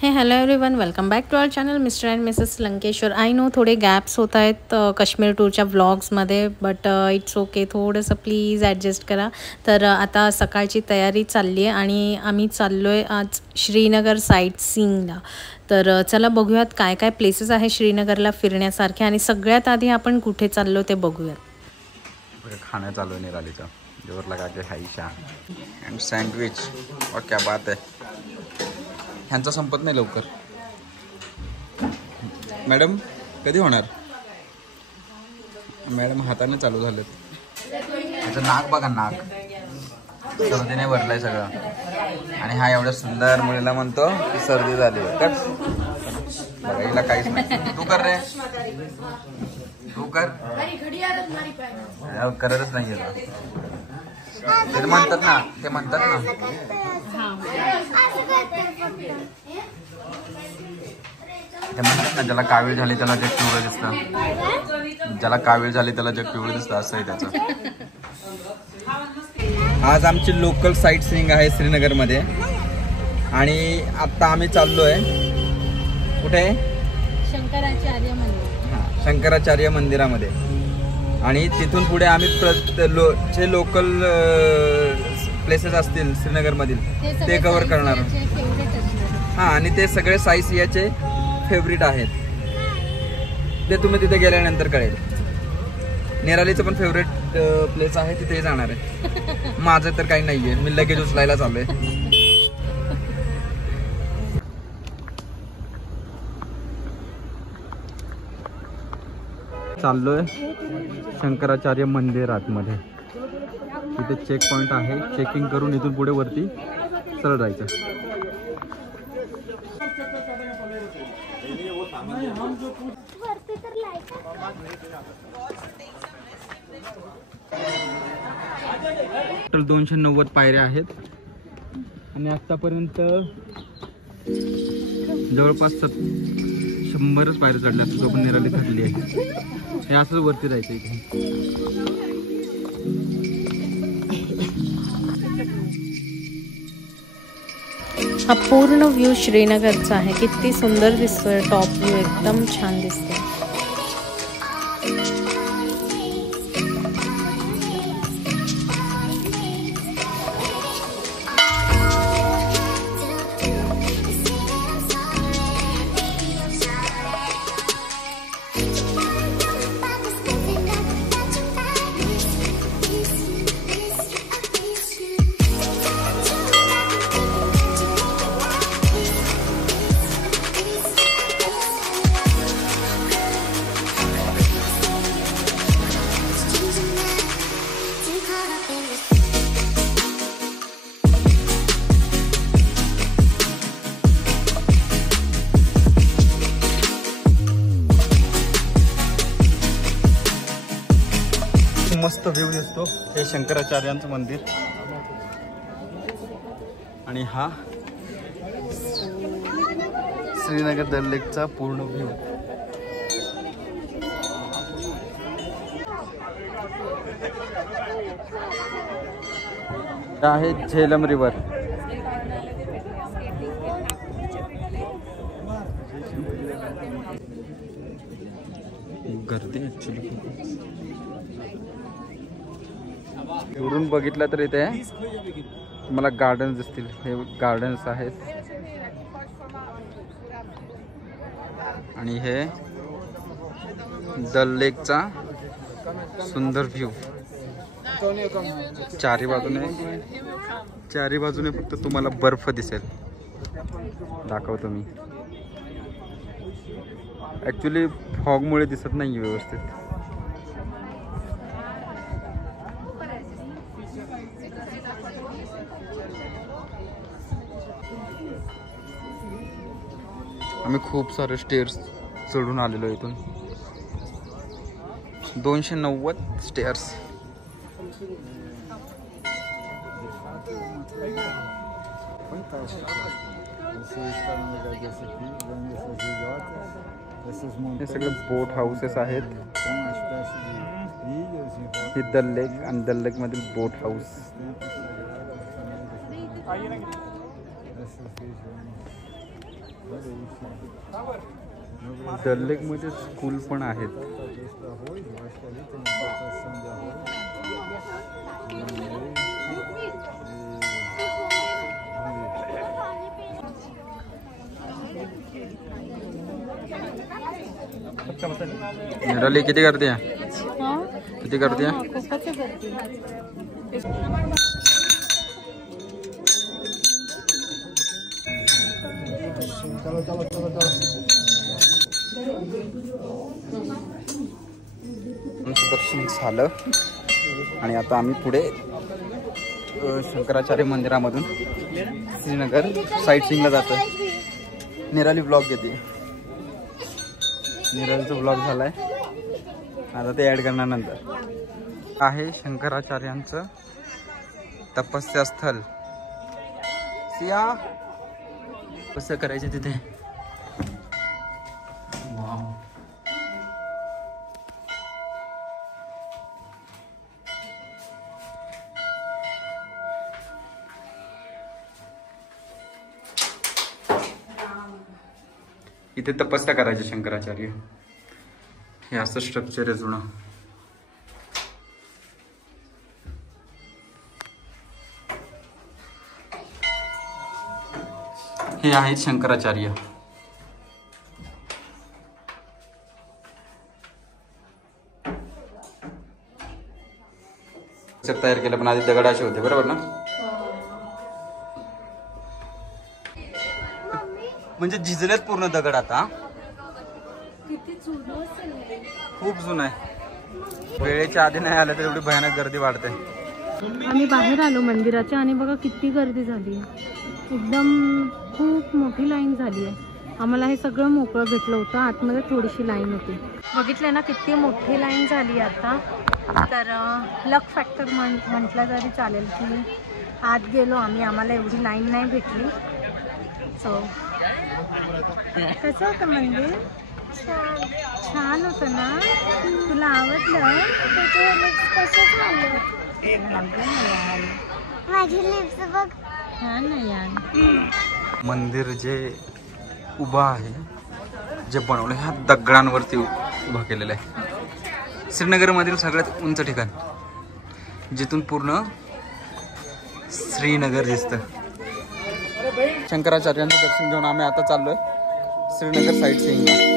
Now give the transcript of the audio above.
हे hello everyone, welcome back to our channel Mr and Mrs Lankeshwar. I know थोडे gaps होत आहेत काश्मीर टूरच्या व्लॉग्समध्ये, बट इट्स ओके. थोडंसं प्लीज ॲडजस्ट करा. तर आता सकाळची तयारी चालली आहे आणि आम्ही चाललो आहे आज श्रीनगर साईट सीइंगला. तर चला बघूयात काय काय प्लेसेस आहे श्रीनगरला फिरण्यासारखे आणि सगळ्यात आधी आपण कुठे चाललो ते बघूयात. खाना चालू आहे निरालीचा, जोर लगा के खाई शा अँड सँडविच. और क्या बात आहे, ह्यांचा संपत नाही लवकर. मॅडम कधी होणार? मॅडम हाताने चालू झालेत. त्याचं नाक बघा, नाक सर्दीने भरलंय सगळं. आणि हा एवढ्या सुंदर मुलीला म्हणतो की सर्दी झाली. तर बघा हिला काहीच नाही. तू कर रे, तू कर. करतच नाही ते म्हणतात ना, ते म्हणतात ना ज्याला कावीळ झाली त्याला जग पिवळं दिसतं, ज्याला कावीळ झाली त्याला जग पिवळं दिसतं, असं आहे त्याचं. आज आमची लोकल साईट सीइंग आहे श्रीनगरमध्ये आणि आता आम्ही चाललोय कुठे? शंकराचार्य मंदिर. हां, शंकराचार्य मंदिरामध्ये. आणि तिथून पुढे आम्ही जे लोकल प्लेसेस असतील श्रीनगरमधील ते कव्हर करणार. हां, आणि ते सगळे साईट्स याचे फेवरेट आहेत, ते तुम्ही तिथे गेल्यानंतर कळेल. निरालीचं पण फेवरेट प्लेस आहे, तिथे जाणार आहे. माझं तर काही नाहीये, मी लगेच उचलायला चालू आहे. चाललोय शंकराचार्य मंदिर आतमध्ये. तिथे चेक पॉइंट आहे, चेकिंग करून इथून पुढे वरती सरळ जायचं. टोटल 290 पायऱ्या आहेत आणि आतापर्यंत जवळपास 100च पायऱ्या चढल्या असतात. जो पण निराली थकली आहे. हे असंच वरती जायचं इथे. हा पूर्ण व्ह्यू श्रीनगरचा आहे. किती सुंदर दिसतोय, टॉप व्ह्यू एकदम छान दिसतोय. मस्त व्ह्यू दिसतो. हे शंकराचार्यांचं मंदिर आणि हा श्रीनगर दल लेकचा पूर्ण व्ह्यू. आहे झेलम रिव्हर. गर्दी ऍक्च्युली दुरून बघितलं तर इथे मला गार्डन्स दिसतील. हे गार्डन्स आहेत आणि हे दल लेकचा सुंदर व्ह्यू. चारी बाजूने फक्त तुम्हाला बर्फ दिसेल. दाखवतो मी. ॲक्च्युली फॉगमुळे दिसत नाही व्यवस्थित. आम्ही खूप सारे स्टेअर्स चढून आलेलो इथून. 290 स्टेअर्स. हे सगळे बोट हाऊसेस आहेत. ही दल लेक आणि दल लेक मधील बोट हाऊस. डल लेक मध्ये स्कूल पण आहेत. निराली किती गर्दी आहे? किती गर्दी आहे? दर्शन झालं आणि आता आम्ही पुढे शंकराचार्य मंदिरामधून श्रीनगर साईट सीइंगला जातोय. निराली ब्लॉग घेते. निरालीचा ब्लॉग झालाय, आता ते ऍड करणार नंतर. आहे शंकराचार्यांचं तपस्या स्थल. सिया कसं करायचं तिथे. इथे तपस्या करायचे शंकराचार्य. हे असं स्ट्रक्चर आहे जुनं. हे आहेत शंकराचार्य. तयार केलं पण आधी दगड असे होते, बरोबर ना? म्हणजे झिजलेत पूर्ण दगड. आता खूप जुनं आहे. वेळेच्या आधी नाही आलं तर एवढी भयानक गर्दी वाढते. आम्ही बाहेर आलो मंदिराच्या आणि बघा किती गर्दी झाली. एकदम खूप मोठी लाईन झाली आहे. आम्हाला हे सगळं मोकळं भेटलं होतं. आतमध्ये थोडीशी लाईन होती. बघितलं ना किती मोठी लाईन झाली आता. तर लक फॅक्टर म्हटलं तरी चालेल की आत गेलो आम्ही, आम्हाला एवढी लाईन नाही भेटली. सो कसं होतं मंदिर? छान होतं ना? तुला आवडलं? माझी लिप्स बघ. छान आहे यार. मंदिर जे उभं आहे, जे बनवलं ह्या दगडांवरती उभं केलेलं आहे. श्रीनगरमधील सगळ्यात उंच ठिकाण, जिथून पूर्ण श्रीनगर दिसतं. शंकराचार्यांचं दर्शन घेऊन आम्ही आता चाललोय श्रीनगर साईट सीइंगला.